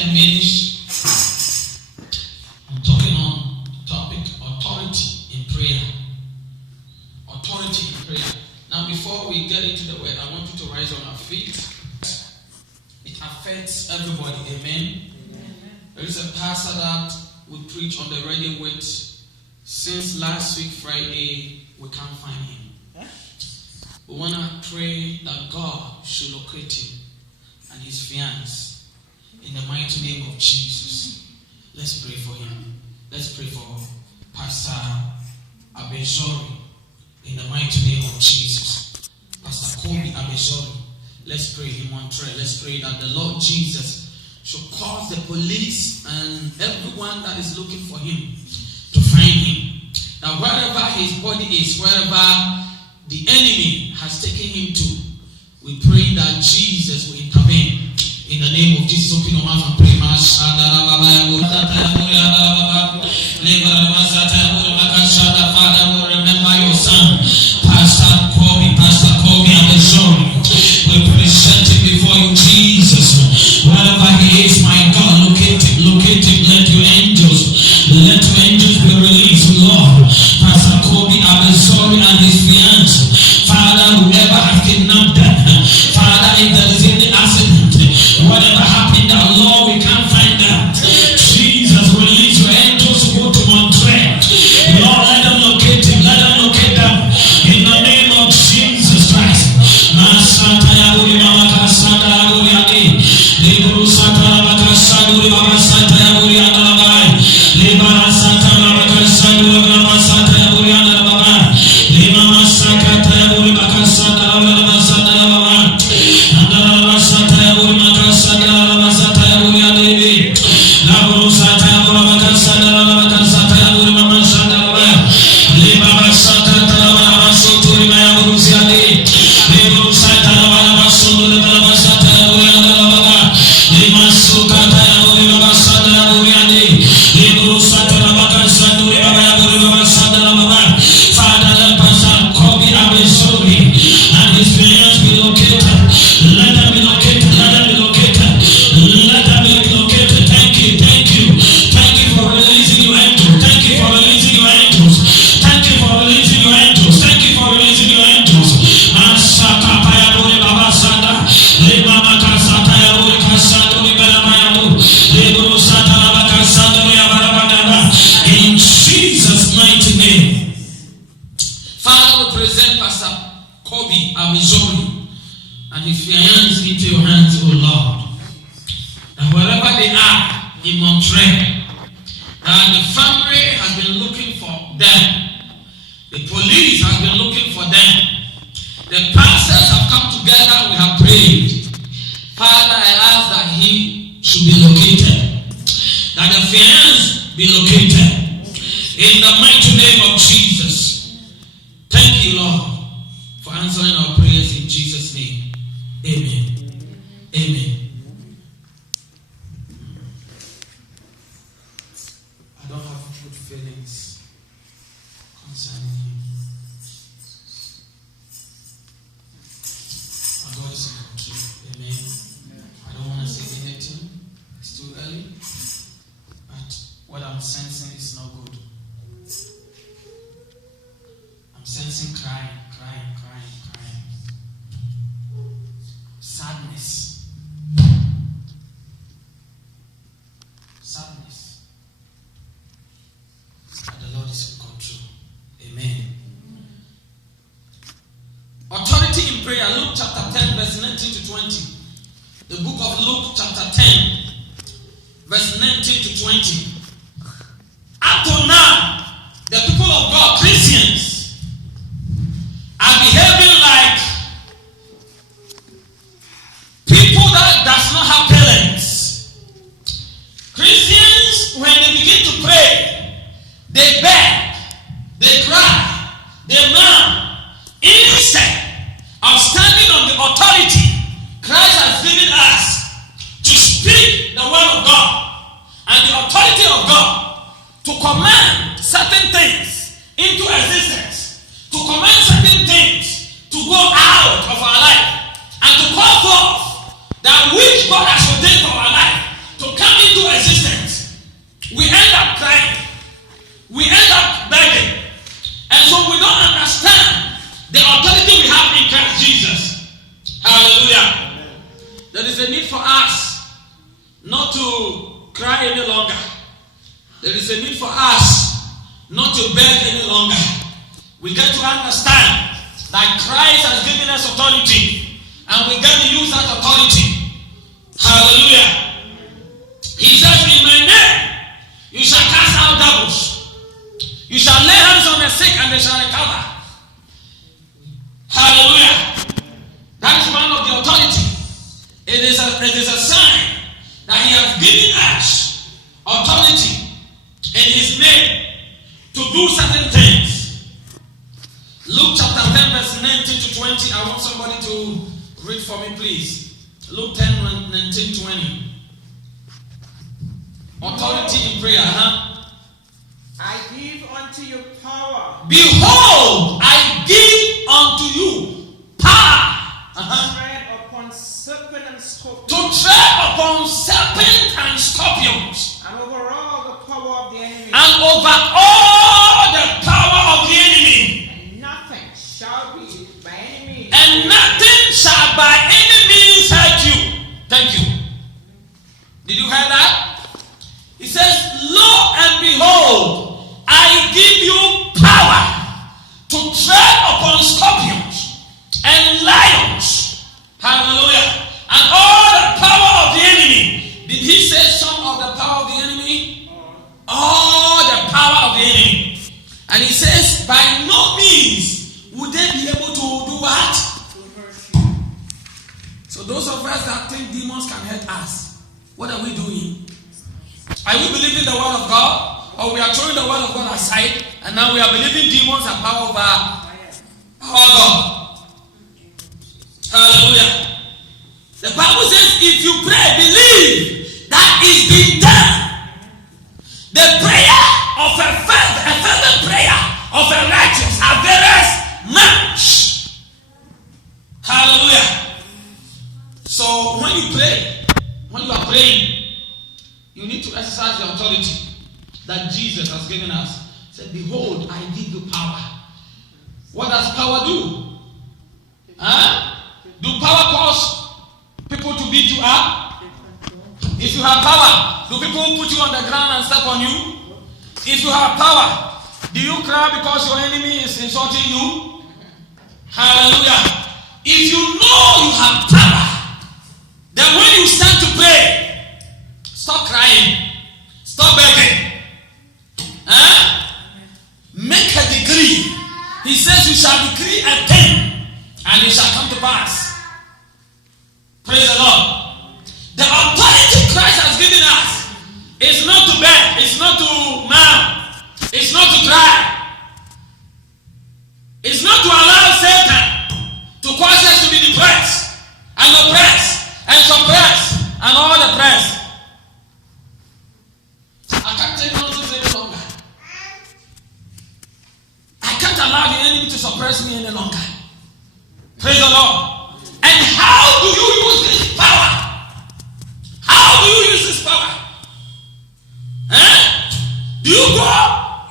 10 minutes. I'm talking on the topic authority in prayer. Authority in prayer. Now, before we get into the word, I want you to rise on our feet. It affects everybody. Amen. There is a pastor that we preach on the radio with. Since last week, Friday, we can't find him. We want to pray that God should locate him and his fiancée in the mighty name of Jesus. Let's pray for him. Let's pray for Pastor Abejori in the mighty name of Jesus. Pastor Kobe Abejori. Let's pray him on prayer. Let's pray that the Lord Jesus should cause the police and everyone that is looking for him to find him. That wherever his body is, wherever the enemy has taken him to, we pray that Jesus will intervene. In the name of Jesus, open your mouth and pray. Father, remember your son, Pastor Kobe Abejori. We present him before you, Jesus. Wherever he is, my God, locate him. Let your angels be released, Lord. Pastor Kobe Abejori and his fiancée, Father, whoever has kidnapped them, Father, if there is any accident, whatever happened, that Lord, we can't find that. Jesus, release your angels to go to Montreal. Lord, let them locate him. Let them locate them. In the name of Jesus Christ. That which God has ordained for our life to come not to cry any longer. There is a need for us not to beg any longer. We get to understand that Christ has given us authority, and we got to use that authority. Hallelujah. He says, in my name, you shall cast out devils. You shall lay hands on the sick and they shall recover. Hallelujah. That is one of the authority. It is a sign that he has given us authority in his name to do certain things. Luke chapter 10 verse 19 to 20. I want somebody to read for me, please. Luke 10, 19, 20. Authority in prayer, I give unto you power. Behold, I give unto you power. Tread upon serpent and scorpions. To tread upon serpent and scorpions. And over all the power of the enemy. And over all the power of the enemy. And nothing shall be by any means. And nothing shall by any means hurt you. Thank you. Did you hear that? He says, lo and behold, I give you power to tread upon scorpions and lions. Hallelujah. And all the power of the enemy. Did he say some of the power of the enemy? All the power of the enemy. And he says, by no means would they be able to do what? So those of us that think demons can hurt us, what are we doing? Are we believing the word of God? Or we are throwing the word of God aside and now we are believing demons are power over our God? Hallelujah. The Bible says if you pray, believe that is being done. The prayer of a fervent prayer of a righteous availeth much. Hallelujah. So when you pray, when you are praying, you need to exercise the authority that Jesus has given us. He said, behold, I give you power. What does power do? Do power cause people to beat you up? If you have power, do people put you on the ground and step on you? If you have power, do you cry because your enemy is insulting you? Hallelujah. If you know you have power, then when you stand to pray, stop crying. Stop begging. Make a decree. He says you shall decree a thing and it shall come to pass. Praise the Lord. The authority Christ has given us is not to beg. It's not to mourn. It's not to cry. It's not to allow Satan to cause us to be depressed and oppressed and suppressed and all the press. I can't take nonsense any longer. I can't allow the enemy to suppress me any longer. Praise the Lord. And how do you use this power? How do you use this power? Do you go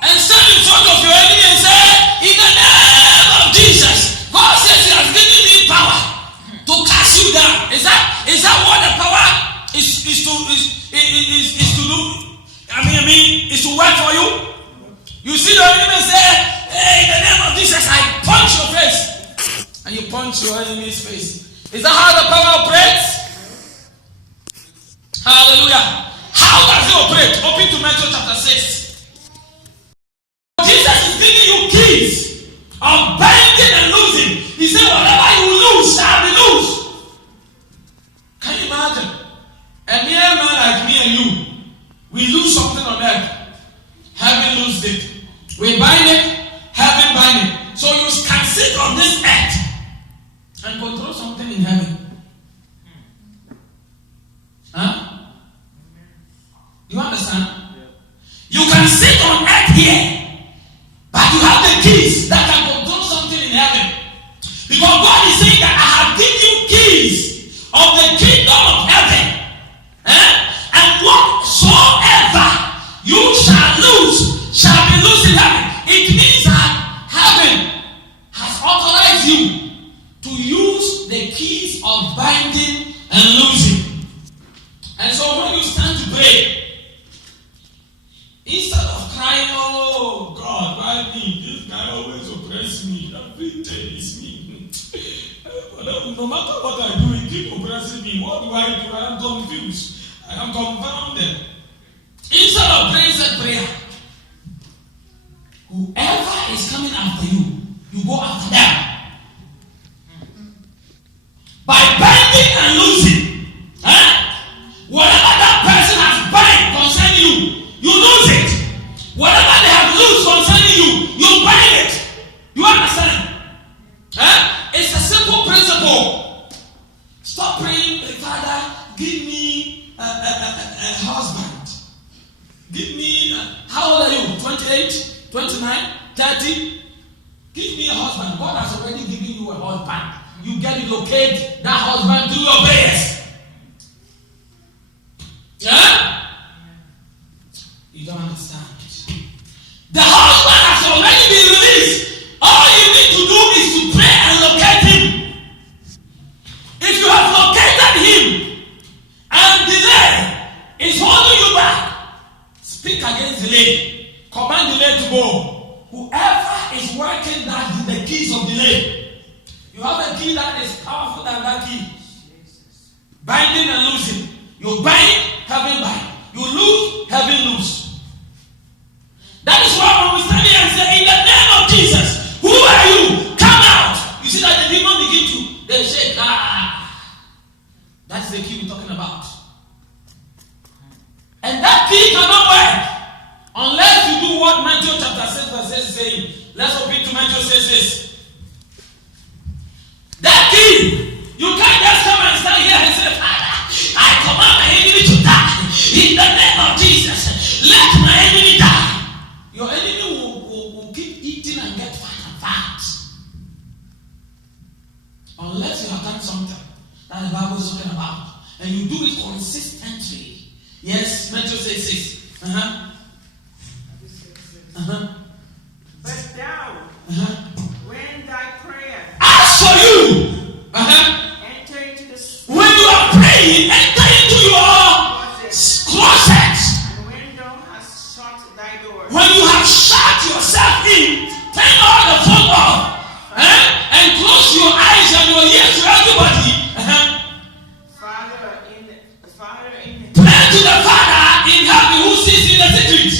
and stand in front of your enemy and say, in the name of Jesus, God says he has given me power to cast you down? Is that what the power is to do? I mean, is to work for you? You see the enemy say, hey, in the name of Jesus, I punch your face. And you punch your enemy's face. Is that how the power operates? Hallelujah. How does it operate? Open to Matthew chapter 6. Jesus is giving you keys of binding and losing. He said, whatever you lose shall be loose. Can you imagine? A mere man like me and you, we lose something on earth. Heaven lose it. We bind it, heaven bind it. So you can sit on this earth and control something in heaven. You understand? You can sit on earth here, but you have the keys that can control something in heaven. Because God is saying that I have given you keys of the kingdom of heaven. And whatsoever you shall lose shall be loosed in heaven. It means that heaven has authorized you to use the keys of binding and loosing. And so when you stand to pray, instead of crying, oh God, why me? This guy always oppresses me. Every day is me. No matter what I do, he keeps oppressing me. What do I do? I am confused. I am confounded. Instead of praying that prayer, whoever is coming after you, you go after them. By binding and loosing. Whatever that person has bind concerning you, you lose it. Whatever they have loosed concerning you, you bind it. You understand? It's a simple principle. Stop praying, Father, give me a husband. Give me, how old are you? 28, 29, 30? Give me a husband. God has already given you a husband. You get to locate that husband through your prayers. Yeah? You don't understand. The husband has already been released. All you need to do is to pray and locate him. If you have located him and delay is holding you back, speak against delay. Command delay to go. Whoever is working that the keys of delay. You have a key that is powerful than that key. Binding and loosing. You bind, heaven bind. You loose, heaven loose. That is why when we stand here and say, in the name of Jesus, who are you? Come out. You see that the demon begin to, they say, that's the key we're talking about. And that key cannot work unless you do what Matthew chapter 6 verse 6 is saying. Let's open to Matthew 6. That key, you can't just come and stand here and say, Father, I command my enemy to die. In the name of Jesus, let my enemy die. Your enemy will keep eating and get fat and fat. Unless you have done something that the Bible is talking about. And you do it consistently. Yes, Matthew 6. But thou, when thy prayer, as for you, enter into the when you are praying, enter into your closet. And when thou hast shut thy door, When you have shut yourself in, turn all the phone off, and close your eyes and your ears to everybody. Father in Pray to the Father in heaven who sees in the secret.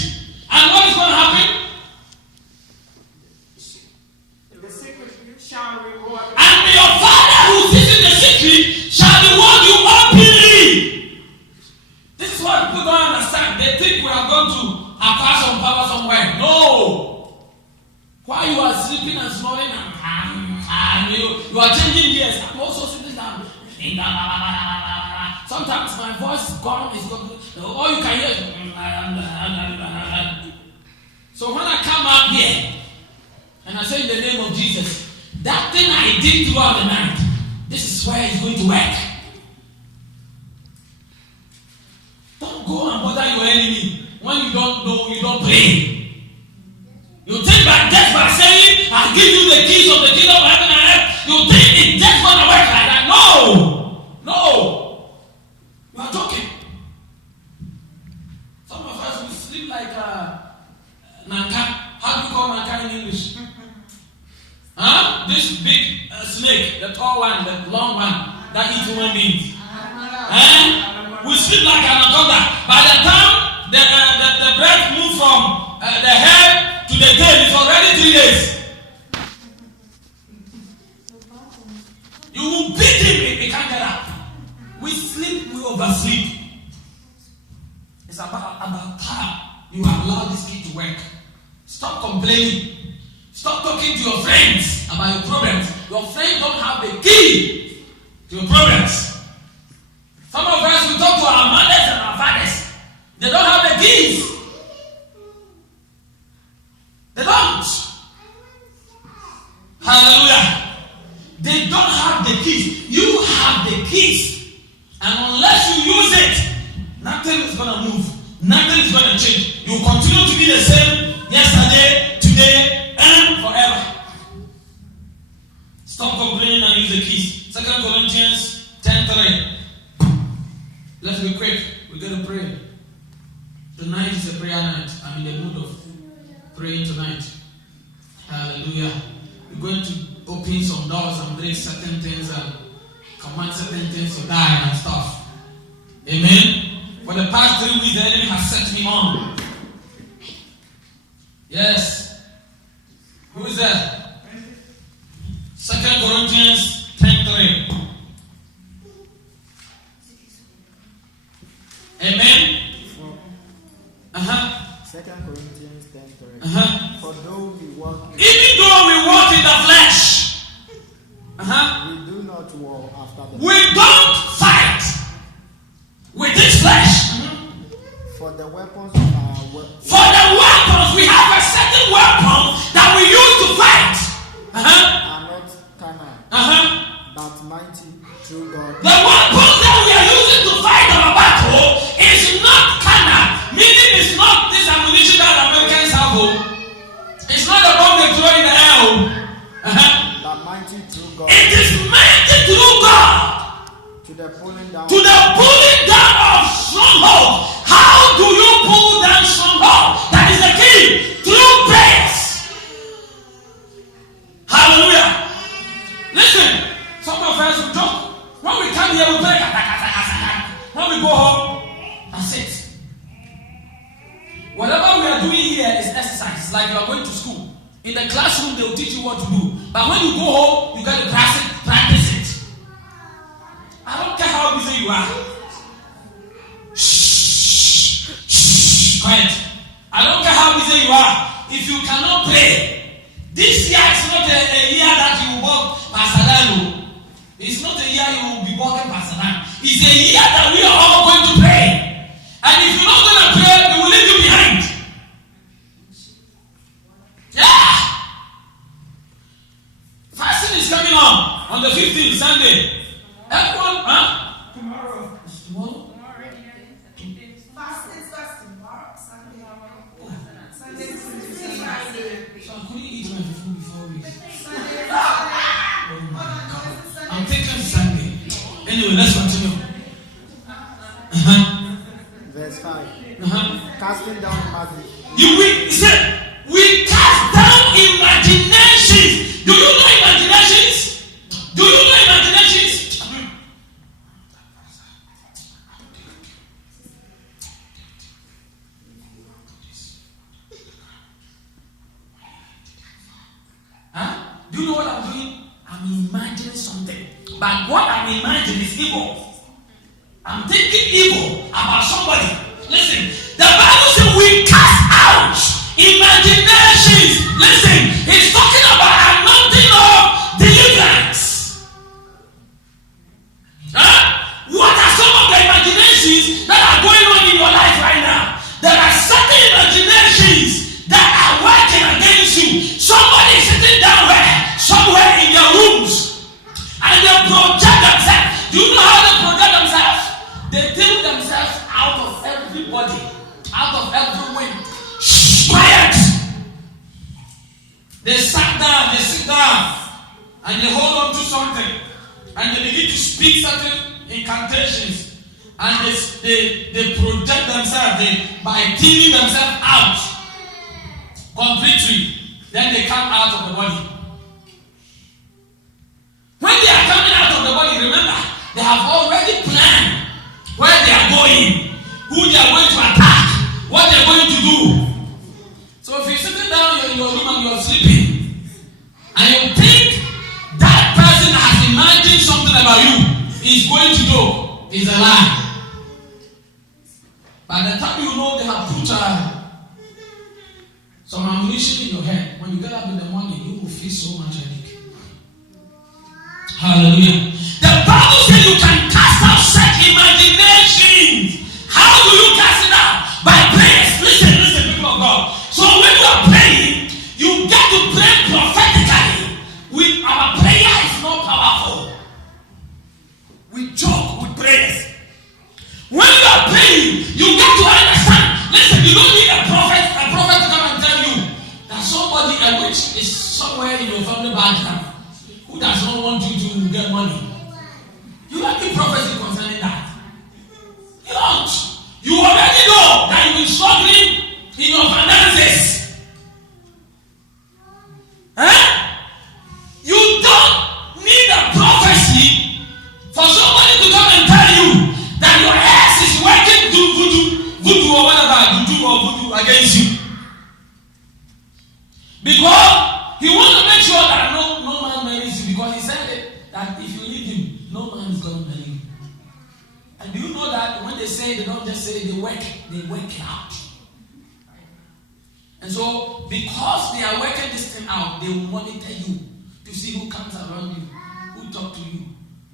And what is going to happen? the secret shall reward. And your Father who sees in the secret shall reward you openly. This is what people don't understand. They think we are going to acquire some power somewhere. No. While you are sleeping and snoring and you are changing gears, I'm also sitting down. Sometimes my voice is gone. All you can hear is. So when I come up here and I say in the name of Jesus, that thing I did throughout the night, this is where it's going to work. Don't go and bother your enemy when you don't know, you don't pray. You think by just by saying, I'll give you the keys of the kingdom of heaven and earth, you think it's just going to work like that. No. You are joking. Some of us will sleep like Nanka. How do you call Nanka in English? This big snake, the tall one, the long one, that eats human beings. We sleep like anaconda. By the time the breath moves from the head to the tail, it's already 3 days. You will beat him if he can't get up. We sleep, we oversleep. It's about time you allow this key to work. Stop complaining. Stop talking to your friends about your problems. Your friends don't have the key to your problems. Some of us, we talk to our mothers and our fathers. They don't have the keys. They don't. Hallelujah. They don't have the keys. You have the keys. And unless you use it, nothing is going to move. Nothing is going to change. You continue to be the same yesterday, today, and forever. Stop complaining and use the keys. 2 Corinthians 10:3. Let's be quick. We're going to pray. Tonight is a prayer night. I'm in the mood of praying tonight. Hallelujah. We're going to open some doors and break certain things and command certain things to die and stuff. Amen. For the past 3 weeks, the enemy has set me on. Yes. Who is that? 2 Corinthians 10:3. Amen. 2 Corinthians 10:3. For though we walk in the flesh, we do not war after the we don't fight with this flesh. For the weapons of our we have a certain weapon that we use to fight. are not carnal, but mighty through God. The weapon that we are using to fight our battle is not carnal, meaning it's not this ammunition that Americans have. It's not a bomb they throw in the air. But mighty through God. It is mighty through God To the pulling down of strongholds. How do you pull down strongholds? That is the key. Through prayers. Hallelujah. Listen, some of us will joke. When we come here, we pray. When we go home, that's it. Whatever we are doing here is exercise. Like you are going to school. In the classroom, they will teach you what to do. But when you go home, you got to practice it. I don't care how busy you are. Shh. Quiet. I don't care how busy you are. If you cannot pray, this year is not a year that you will walk Pasadano. It's not a year you will be walking Pasadano. It's a year that we are all going to pray. And if you're not going to pray, we will leave you behind. Yeah. Fasting is coming on the 15th, Sunday. Everyone, Tomorrow. Tomorrow? Fasting starts tomorrow, Sunday. Sunday, So I couldn't eat my food before we. Sunday. Oh my God. I'm taking Sunday. Anyway, let's continue. Verse 5. Casting down imagination. He said, we cast down imaginations. Do you know imaginations? Do you know imaginations? Do you know what I'm doing? I'm imagining something. But what I'm imagining is evil. I'm thinking evil about somebody. Listen, the Bible says we cast out imaginations. Listen, it's talking about anointing of deliverance. What are some of the imaginations that are going on in your life right now? There are certain imaginations that are working against you. Somebody is sitting down somewhere in their rooms, and they project themselves. Do you know how they project themselves? They take themselves out of everybody, out of everyone. Quiet. They sit down, and they hold on to something, and they begin to speak certain incantations, and they project themselves by dealing themselves out completely. Then they come out of the body. When they are coming out of the body, remember, they have already planned where they are going, who they are going to attack, what they are going to do. So if you're sitting down in your room and you're sleeping, and you think that person has imagined something about you, is going to do, is a lie. By the time you know they have put some ammunition in your head, when you get up in the morning, you will feel so much headache. Hallelujah. The Bible says you can cast out such imaginations. How do you cast it out? By prayers. Listen, people of God. So when you are praying, you get to pray prophetically. Our prayer is not powerful. We joke with prayers. When you are praying, you get to understand. Listen, you don't need a prophet to come and tell you that somebody, a witch, is somewhere in your family background who does not want you to get money. You don't need prophecy concerning that. You don't. you're struggling in your finances, you don't need a prophecy for somebody to come and tell you that your ass is working voodoo or whatever, voodoo against you. Because he wants to make sure that no man marries you, because he said it, that if you leave him, no man is going to marry you. And do you know that when they say, they don't just say they work it out. And so, because they are working this thing out, they will monitor you to see who comes around you, who talk to you,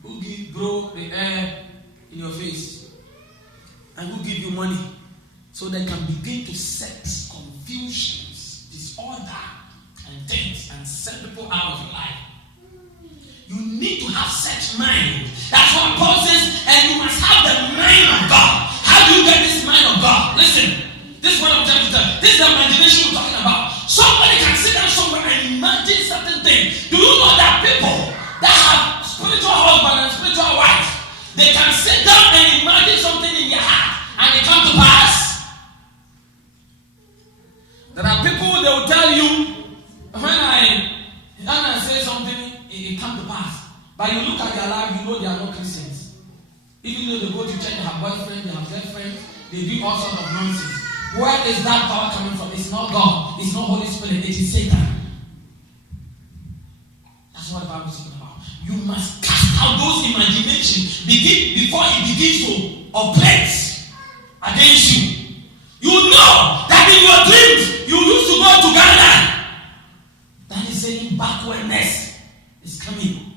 who blow the air in your face, and who give you money, so they can begin to set confusions, disorder, and things, and send people out of your life. You need to have such mind. That's what Paul says, and you must have the mind of God. How do you get this mind of God? Listen, this is what I'm trying to tell you. This is the imagination we're talking about. Somebody can sit down somewhere and imagine certain things. Do you know that people that have spiritual husband and spiritual wife, they can sit down and imagine something in their heart and they come to pass? There are people, they will tell you, when I say something, it comes to pass. But you look at their life, you know they are not Christians. Even though they go to church, they have boyfriend, they have girlfriend, they do all sorts of nonsense. Where is that power coming from? It's not God. It's not Holy Spirit. It is Satan. That's what the Bible is talking about. You must cast out those imaginations before it begins to operate against you. You know that in your dreams, you used to go to Ghana. That is saying backwardness is coming.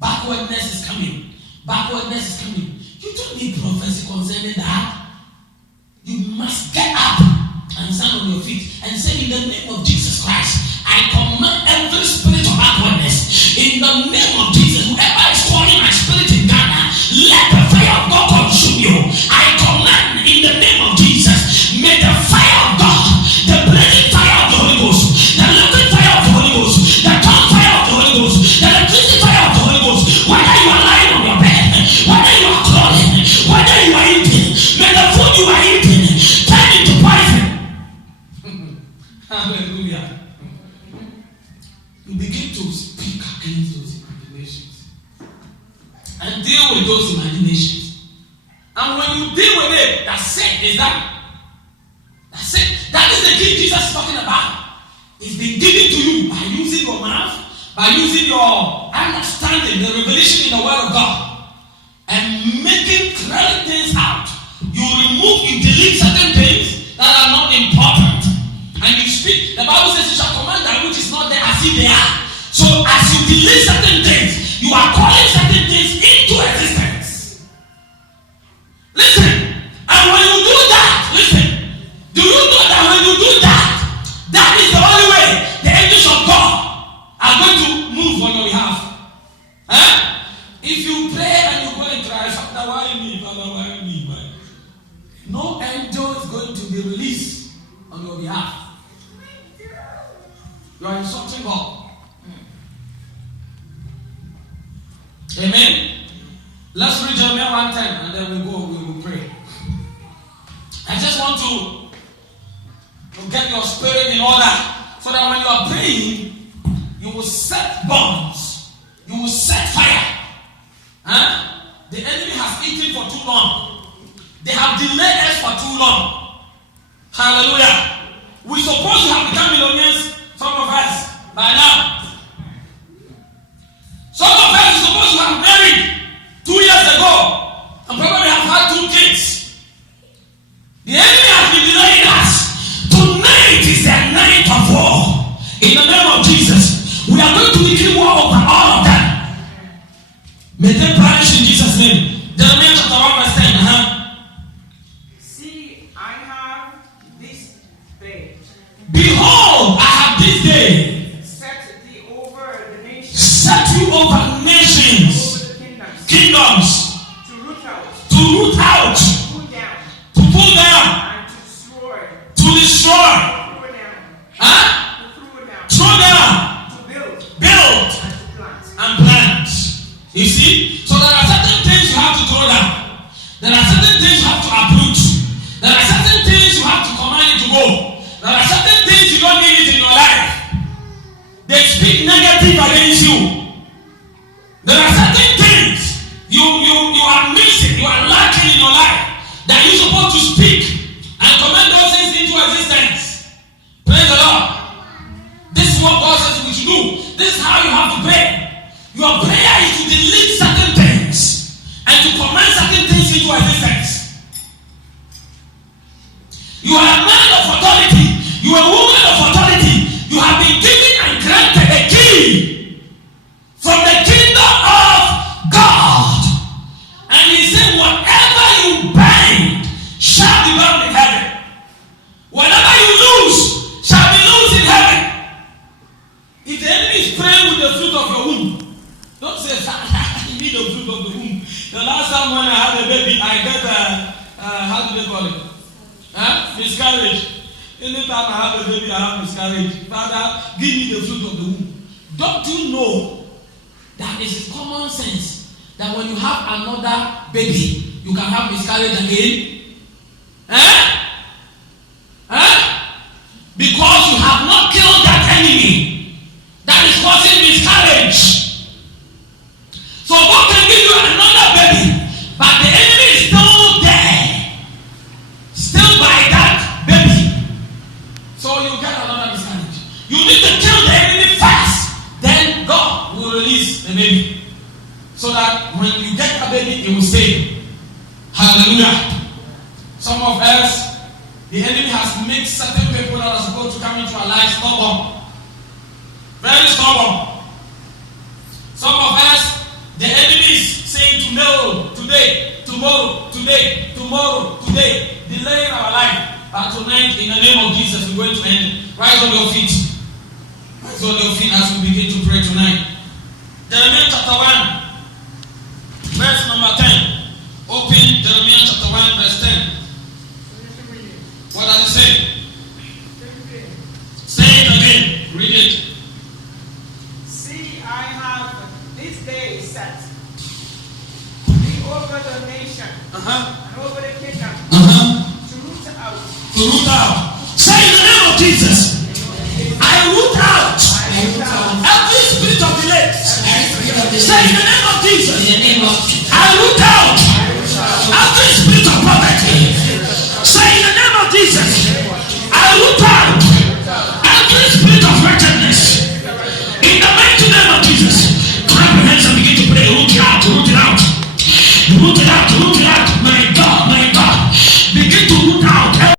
Backwardness is coming. Backwardness is coming. You don't need prophecy concerning that. You must get up and stand on your feet and say, in the name of Jesus Christ, I command every spirit of backwardness. In the name of Jesus, whoever is calling my spirit in Ghana, let the fire of God consume you. I command in the name of Jesus, may the fire of God, the blazing fire of the Holy Ghost, the living fire of the Holy Ghost, the tongue fire of the Holy Ghost, the electricity fire of the Holy Ghost, whether you are lying on your bed, whether you are crawling, whether you are eating, may the food you are eating turn into poison. Hallelujah. You begin to speak against those imaginations and deal with those imaginations. And when you deal with it, that's it. Is that? That's it. That is the key Jesus is talking about. It's been given to you by using your mouth, by using your understanding, the revelation in the Word of God, and making clear things out. You delete certain things that are not important. And you speak. The Bible says you shall command that which is not there as if they are. So as you delete certain things, you are calling certain things into existence. Listen. And when you do that, listen. Do you know that when you do that, that is the only way the angels of God are going to move on your behalf? If you pray and you go and cry, Father, why me? Father, why me? No angel is going to be released on your behalf. You are insulting God. Amen. Let's read Jeremiah 1:10 and then we will pray. I just want to get your spirit in order so that when you are praying, you will set bombs. You will set fire. The enemy has eaten for too long. They have delayed us for too long. Hallelujah. We suppose to have become millionaires, some of us, by now. Some of us are supposed to have married 2 years ago and probably have had 2 kids. The enemy has been delaying us. Tonight is the night of war. In the name of Jesus, we are going to decree war over all of them. May they perish in Jesus' name. Jeremiah chapter 1 verse 10. See, I have this day. Behold, I have this day Set thee over the nations. set you over nations, Over the kingdoms, to root out, to pull down, pull down, and to destroy, to destroy, throw down, huh? to throw down, Throw down, to build, build, and to plant. and plant. You see? So there are certain things you have to throw down. There are certain things you have to uproot. There are certain things you have to They speak negative against you. There are certain things you are missing, you are lacking in your life that you're supposed to speak and command those things into existence. Praise the Lord. This is what God says we should do. This is how you have to pray. Your prayer is to delete certain things and to command certain things into existence. You are a man of authority. You are a woman of authority. You have been given and granted a key from the kingdom of God. And he said, whatever you bind shall be bound in heaven. Whatever you lose shall be loosed in heaven. If the enemy is praying with the fruit of your womb, don't say, you need the fruit of the womb. The last time when I had a baby, I got how do they call it? Miscarriage. Anytime I have a baby, I have miscarriage. Father, give me the fruit of the womb. Don't you know that it is common sense that when you have another baby, you can have miscarriage again? Because you have not killed that enemy that is causing miscarriage. So God can give you another baby, but the enemy is still there, still by that baby. So you get another miscarriage. You need to kill the enemy first, then God will release the baby, so that when you get a baby, it will stay. Hallelujah. Some of us, the enemy has made certain people that are supposed to come into our lives stubborn, very stubborn. Some of us, the enemy is saying today, tomorrow, today, delaying our life. But tonight, in the name of Jesus, we're going to end it. Rise on your feet. Rise on your feet as we begin to pray tonight. Jeremiah chapter 1, verse number 10. Open Jeremiah chapter 1, verse 10. What does it say? Say it again. Read it. See, I have this day set to be over the nation and over the kingdom to root out. To root out. Say in the name of Jesus, I root out every spirit of delay. Say in the name of Jesus, I root out every spirit of poverty. Say in the name of Jesus, I root out every spirit of wretchedness. In the mighty name of Jesus, clap your hands and begin to pray. Root it out, root it out, root it out, root it out.